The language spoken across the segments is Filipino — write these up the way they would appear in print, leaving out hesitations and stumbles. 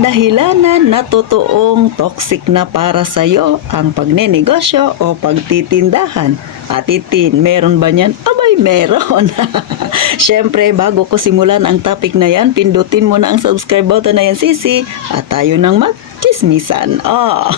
dahilanan na totoong toxic na para sa'yo ang pagnenegosyo o pagtitindahan? Atitin, meron ba niyan? Abay, meron. Siyempre, bago ko simulan ang topic na yan, pindutin mo na ang subscribe button na yan, sisi. At tayo nang magchismisan. Oh.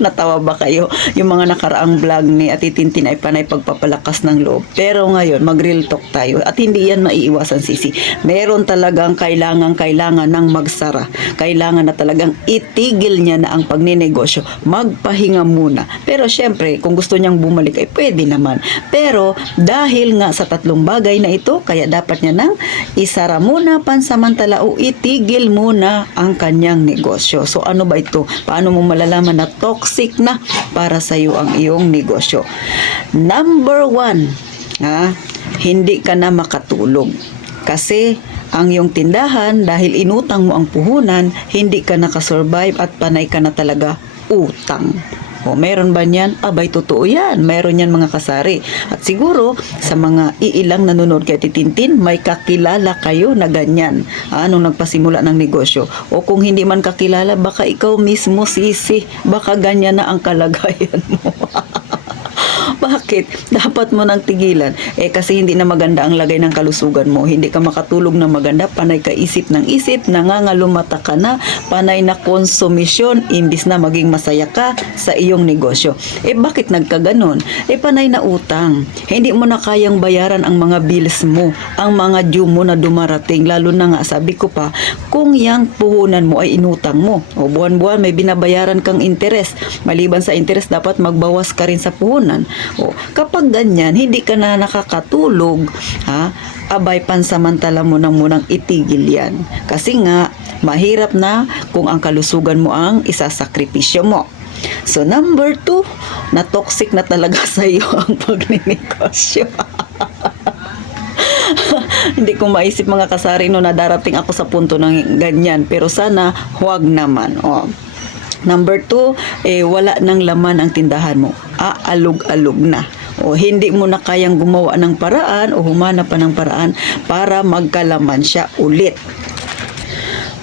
Natawa ba kayo? Yung mga nakaraang vlog ni Ate Tintin ay panay pagpapalakas ng loob. Pero ngayon, mag-real talk tayo. At hindi yan maiiwasan, sisi. Meron talagang kailangan ng magsara. Kailangan na talagang itigil niya na ang pagninegosyo. Magpahinga muna. Pero syempre, kung gusto niyang bumalik ay pwede naman. Pero dahil nga sa tatlong bagay na ito, kaya dapat niya nang isara muna pansamantala o itigil muna ang kanyang negosyo. So ano ba ito? Paano mo malalaman na toxic na para sa iyo ang iyong negosyo? Number 1, hindi ka na makatulog. Kasi ang iyong tindahan, dahil inutang mo ang puhunan, hindi ka nakasurvive at panay ka na talaga utang. O meron ba niyan? Abay, totoo yan. Meron yan mga kasari. At siguro, sa mga iilang nanonood kay Titintin, may kakilala kayo na ganyan. Nung nagpasimula ng negosyo. O kung hindi man kakilala, baka ikaw mismo, sisi. Baka ganyan na ang kalagayan mo. Bakit? Dapat mo nang tigilan. Kasi hindi na maganda ang lagay ng kalusugan mo. Hindi ka makatulog na maganda. Panay ka isip ng isip. Nangangalumata ka na. Panay na konsumisyon. Imbis na maging masaya ka sa iyong negosyo. Bakit nagkaganon? Panay na utang. Hindi mo na kayang bayaran ang mga bills mo. Ang mga due mo na dumarating. Lalo na nga, sabi ko pa, kung yang puhunan mo ay inutang mo. O buwan-buwan may binabayaran kang interest. Maliban sa interest, dapat magbawas ka rin sa puhunan. O, kapag ganyan, hindi ka na nakakatulog, abay, pansamantala mo nang munang itigil yan. Kasi nga, mahirap na kung ang kalusugan mo ang isasakripisyo mo. So, number 2, na toxic na talaga sa iyo ang pagninegosyo. Hindi ko maisip mga kasari na darating ako sa punto ng ganyan. Pero sana, huwag naman. Number 2, wala nang laman ang tindahan mo. Aalog-alog na. O hindi mo na kayang gumawa ng paraan o humanap pa ng paraan para magkalaman siya ulit.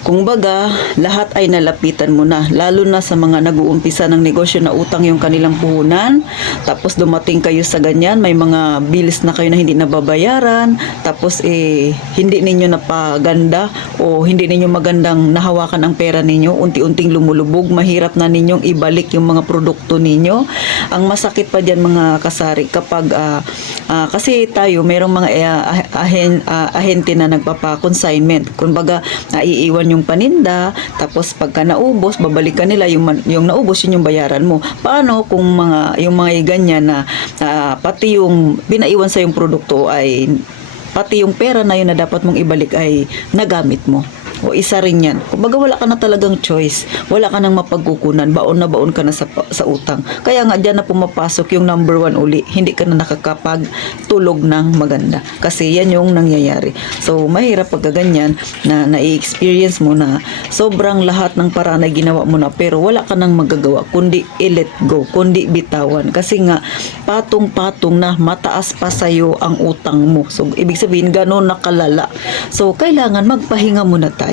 Kung baga, lahat ay nalapitan mo na, lalo na sa mga nag-uumpisa ng negosyo na utang yung kanilang puhunan, tapos dumating kayo sa ganyan, may mga bills na kayo na hindi nababayaran, tapos hindi ninyo napaganda o hindi ninyo magandang nahawakan ang pera ninyo, unti-unting lumulubog, mahirap na ninyong ibalik yung mga produkto ninyo. Ang masakit pa dyan mga kasari, kapag kasi tayo, mayroong mga ahente na nagpapa-consignment, kung baga, naiiwan yung paninda, tapos pagka naubos, babalikan nila yung naubos, yun yung bayaran mo. Paano kung yung mga ganyan na pati yung binaiwan sa yung produkto ay pati yung pera na yun na dapat mong ibalik ay nagamit mo? O isa rin yan. Kumbaga wala ka na talagang choice. Wala ka nang mapagkukunan. Baon na baon ka na sa utang. Kaya nga dyan na pumapasok yung number 1 uli. Hindi ka na nakakapagtulog ng maganda. Kasi yan yung nangyayari. So mahirap pagka ganyan na nai-experience mo na sobrang lahat ng paraan ay ginawa mo na pero wala ka nang magagawa kundi i-let go, kundi bitawan. Kasi nga patong-patong na mataas pa sa'yo ang utang mo. So ibig sabihin ganon nakalala. So kailangan magpahinga muna tayo.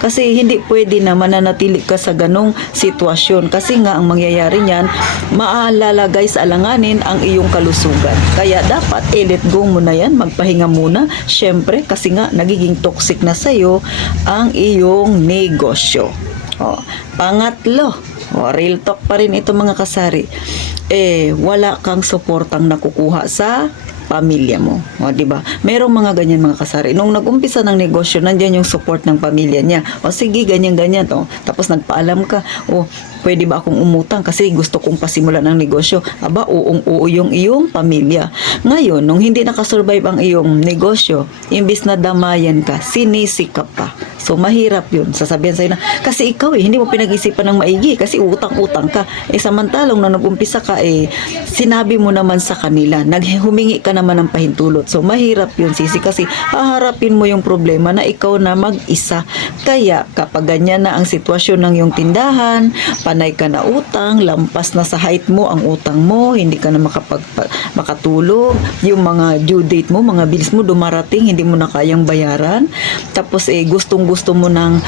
Kasi hindi pwede na mananatili ka sa ganong sitwasyon. Kasi nga ang mangyayari niyan, maalalagay sa alanganin ang iyong kalusugan. Kaya dapat let go mo na yan, magpahinga muna. Syempre, kasi nga nagiging toxic na sa'yo ang iyong negosyo. Pangatlo, real talk pa rin ito mga kasari. Wala kang suportang nakukuha sa pamilya mo. Di ba? Merong mga ganyan mga kasari. Nung nag-umpisa ng negosyo, nandiyan yung support ng pamilya niya. Sige, ganyan-ganyan. Tapos nagpaalam ka, pwede ba akong umutang kasi gusto kong pasimulan ng negosyo? Oo yung iyong pamilya. Ngayon, nung hindi nakasurvive ang iyong negosyo, imbis na damayan ka, sinisi ka pa. So, mahirap yun. Sasabihan sa'yo na, kasi ikaw hindi mo pinag-isipan ng maigi kasi utang-utang ka. Samantalong na nag-umpisa ka, sinabi mo naman sa kanila, humingi ka naman ng pahintulot. So, mahirap yun, sisi, kasi haharapin mo yung problema na ikaw na mag-isa. Kaya, kapag ganyan na ang sitwasyon ng iyong tindahan, panay ka na utang, lampas na sa height mo ang utang mo, hindi ka na makatulog, yung mga due date mo, mga bills mo dumarating, hindi mo na kayang bayaran, tapos gustong-gusto gusto mo nang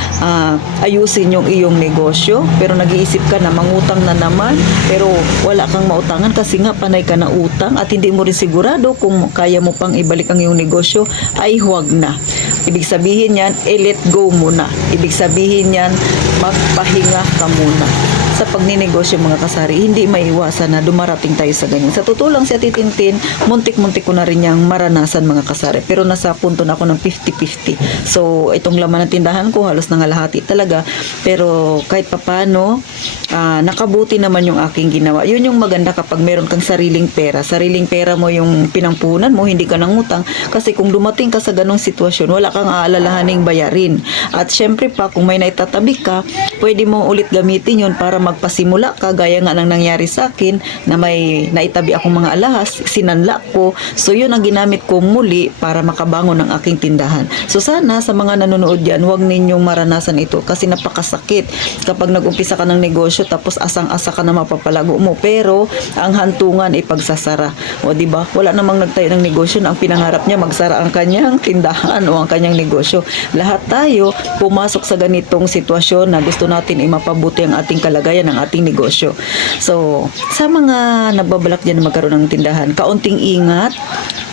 ayusin yung iyong negosyo, pero nag-iisip ka na mangutang na naman, pero wala kang mautangan kasi nga panay ka na utang at hindi mo rin sigurado kung kaya mo pang ibalik ang iyong negosyo, ay huwag na. Ibig sabihin yan, let go muna. Ibig sabihin yan, magpahinga ka muna. Sa pagninegosyo mga kasari, hindi maiwasan na dumarating tayo sa ganyan. Sa totoo lang si Ate Tintin, muntik-muntik ko na rin niyang maranasan mga kasari. Pero nasa punto na ako ng 50-50. So, itong laman ng tindahan ko, halos nangalahati talaga. Pero kahit papano, nakabuti naman yung aking ginawa. Yun yung maganda kapag meron kang sariling pera. Sariling pera mo yung pinampunan mo, hindi ka nangutang. Kasi kung dumating ka sa ganong sitwasyon, wala kang aalalahaning bayarin. At syempre pa, kung may naitatabi ka, pwede mo ulit gamitin yun para magpasimula ka, gaya nga ng nangyari sa akin na may naitabi akong mga alahas, sinanla ko. So yun ang ginamit ko muli para makabangon ng aking tindahan. So sana sa mga nanonood dyan, huwag ninyong maranasan ito kasi napakasakit kapag nag-umpisa ka ng negosyo tapos asang-asa ka na mapapalago mo, pero ang hantungan ay pagsasara. O di ba? Wala namang nagtayo ng negosyo na ang pinangarap niya magsara ang kanyang tindahan o ang kanyang negosyo. Lahat tayo pumasok sa ganitong sitwasyon na gusto natin mapabuti ang ating kalagayan ng ating negosyo. So, sa mga nagbabalak dyan na magkaroon ng tindahan, kaunting ingat,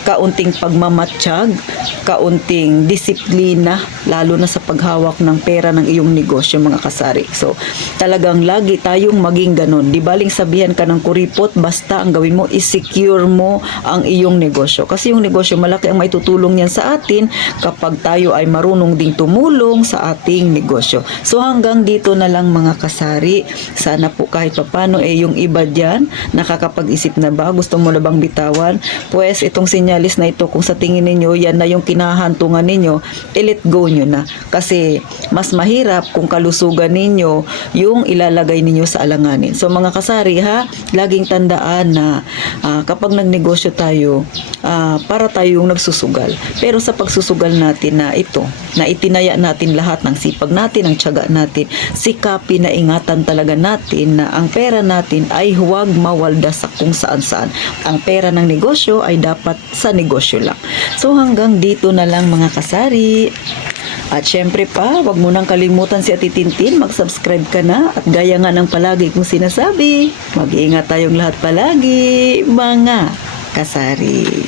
kaunting pagmamatsyag, kaunting disiplina, lalo na sa paghawak ng pera ng iyong negosyo mga kasari. So, talagang lagi tayong maging ganun. Di baling sabihan ka ng kuripot, basta ang gawin mo, i-secure mo ang iyong negosyo. Kasi yung negosyo, malaki ang maitutulong yan sa atin kapag tayo ay marunong ding tumulong sa ating negosyo. So, hanggang dito na lang mga kasari. Sana po kahit papano yung iba dyan, nakakapag-isip na ba? Gusto mo na bang bitawan? Pues, itong sinyalis na ito, kung sa tingin ninyo, yan na yung kinahantungan ninyo, let go nyo na. Kasi, mas mahirap kung kalusugan ninyo yung ilalagay ninyo sa alanganin. So, mga kasari ha, laging tandaan na kapag nagnegosyo tayo, para tayong nagsusugal. Pero sa pagsusugal natin na ito, na itinaya natin lahat ng sipag natin, ang tiyaga natin, sikapin na ingatan talaga natin na ang pera natin ay huwag mawalda sa kung saan-saan. Ang pera ng negosyo ay dapat sa negosyo lang. So hanggang dito na lang mga kasari. At syempre pa, wag mo nang kalimutan si Ate Tintin, mag-subscribe ka na at gaya nga ng palagi kong sinasabi, mag-iingat tayong lahat palagi, mga kasari.